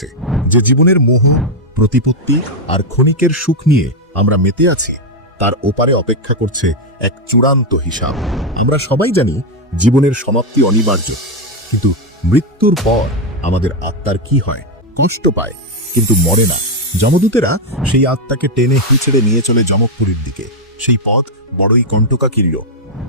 করছে যে জীবনের মোহ, প্রতিপত্তি আর ক্ষণিকের সুখ নিয়ে আমরা মেতে আছি, তার ওপারে অপেক্ষা করছে এক চূড়ান্ত হিসাব। আমরা সবাই জানি জীবনের সমাপ্তি অনিবার্য, কিন্তু মৃত্যুর পর আমাদের আত্মার কি হয়? কষ্ট পায় কিন্তু মরে না। যমদূতেরা সেই আত্মাকে টেনে হিঁচড়ে নিয়ে চলে যমকপুরীর দিকে। সেই পথ বড়ই কণ্টকাকীর্ণ।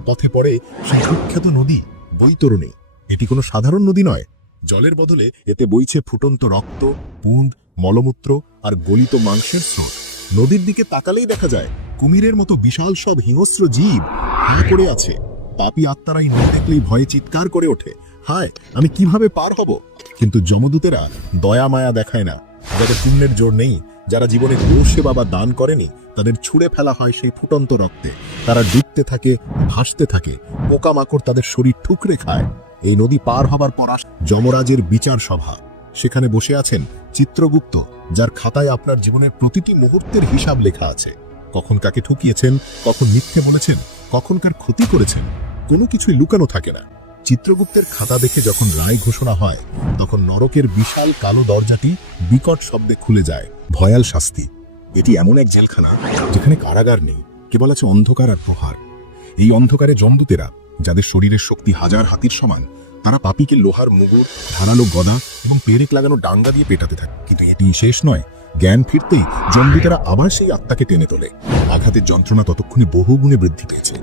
পথে পড়ে সেই কুখ্যাত নদী বৈতরণী। এটি কোনো সাধারণ নদী নয়। জলের বদলে এতে বইছে ফুটন্ত রক্ত, পুঁজ, মলমূত্র আর গলিত মাংসের স্রোত। নদীর দিকে তাকালেই দেখা যায় কুমিরের মতো বিশাল সব হিংস্র জীব হা করে আছে। পাপী আত্মারাই নদী দেখলেই ভয়ে চিৎকার করে ওঠে, হায়, আমি কিভাবে পার হব? কিন্তু যমদূতেরা দয়া মায়া দেখায় না। যাদের পুণ্যের জোর নেই, যারা জীবনে গো সেবা বা দান করেনি, তাদের ছুঁড়ে ফেলা হয় সেই ফুটন্ত রক্তে। তারা ডুবতে থাকে, ভাসতে থাকে, পোকামাকড় তাদের শরীর ঠুকরে খায়। এই নদী পার হবার পর যমরাজের বিচার সভা। সেখানে বসে আছেন চিত্রগুপ্ত, যার খাতায় আপনার জীবনের প্রতিটি মুহূর্তের হিসাব লেখা আছে। কখন কাকে ঠকিয়েছেন, কখন মিথ্যে বলেছেন, কখন কার ক্ষতি করেছেন, কোনো কিছুই লুকানো থাকে না। চিত্রগুপ্তের খাতা দেখে যখন রায় ঘোষণা হয়, তখন নরকের বিশাল কালো দরজাটি বিকট শব্দে খুলে যায়। ভয়াল শাস্তি। এটি এমন এক জেলখানা যেখানে কারাগার নেই, কেবল আছে অন্ধকার আর প্রহার। এই অন্ধকারে যমদূতেরা, যাদের শরীরের শক্তি হাজার হাতির সমান, তারা পাপীকে লোহার মুগুর, ধারালো গদা এবং পেরেক লাগানো ডাঙ্গা দিয়ে পেটাতে থাকে। কিন্তু এটি শেষ নয়। জ্ঞান ফিরতেই যমদূতেরা আবার সেই আত্মাকে টেনে তোলে। আঘাতের যন্ত্রণা ততক্ষণে বহুগুণে বৃদ্ধি পেয়েছে।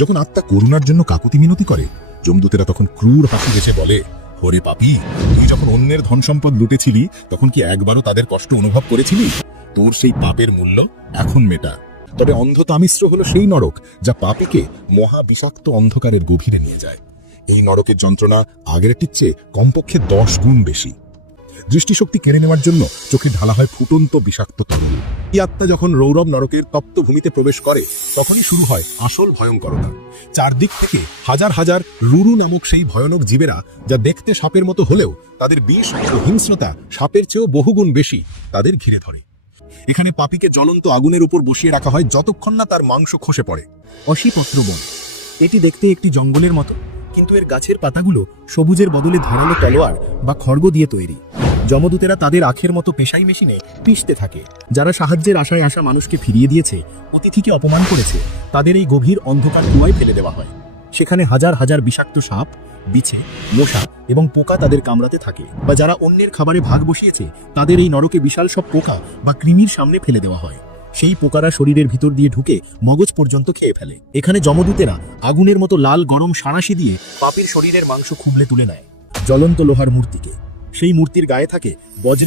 যখন আত্মা করুণার জন্য কাকুতি মিনতি করে, যমদূতেরা তখন ক্রূর হাসি হেসে বলে, ওরে পাপী, তুই যখন অন্যের ধন সম্পদ লুটেছিলি, তখন কি একবারও তাদের কষ্ট অনুভব করেছিলি? তোর সেই পাপের মূল্য এখন মেটা। তবে অন্ধতামিশ্র হলো সেই নরক যা পাপীকে মহা বিষাক্ত অন্ধকারের গভীরে নিয়ে যায়। এই নরকের যন্ত্রণা আগেরটির চেয়ে কমপক্ষে 10 গুণ বেশি। দৃষ্টিশক্তি কেড়ে নেওয়ার জন্য চোখে ঢালা হয় ফুটন্ত বিষাক্ত তরল। এই আত্মা যখন রৌরব নরকের তপ্ত ভূমিতে প্রবেশ করে, তখনই শুরু হয় আসল ভয়ঙ্করতা। চারদিক থেকে হাজার হাজার রুরু নামক সেই ভয়ানক জীবেরা, যা দেখতে সাপের মতো হলেও তাদের বিষ ও হিংস্রতা সাপের চেয়েও বহুগুণ বেশি, তাদের ঘিরে ধরে। এখানে পাপীকে জ্বলন্ত আগুনের উপর বসিয়ে রাখা হয় যতক্ষণ না তার মাংস খসে পড়ে। অশীপত্র বন। এটি দেখতে একটি জঙ্গলের মতো, কিন্তু এর গাছের পাতাগুলো সবুজের বদলে ধারালো তলোয়ার বা খড়গ দিয়ে তৈরি। যমদূতেরা তাদের আখের মতো পেশাই মেশিনে পিষতে থাকে। যারা সাহায্যের আশায় আসা মানুষকে ফিরিয়ে দিয়েছে, অতিথিকে অপমান করেছে, তাদের এই গভীর অন্ধকার কুয়ায় ফেলে দেওয়া হয়। সেখানে হাজার হাজার বিষাক্ত সাপ, বিছে, মশা এবং পোকা তাদের কামড়াতে থাকে। বা যারা অন্যের খাবারে ভাগ বসিয়েছে, তাদের এই নরকে বিশাল সব পোকা বা কৃমির সামনে ফেলে দেওয়া হয়। সেই পোকারা শরীরের ভিতর দিয়ে ঢুকে মগজ পর্যন্ত খেয়ে ফেলে। এখানে যমদূতেরা আগুনের মতো লাল গরম সাঁড়াশি দিয়ে পাপীর শরীরের মাংস খুবলে তুলে নেয় জ্বলন্ত লোহার মূর্তিকে। সেই মূর্তির গায়ে থাকে বজ্র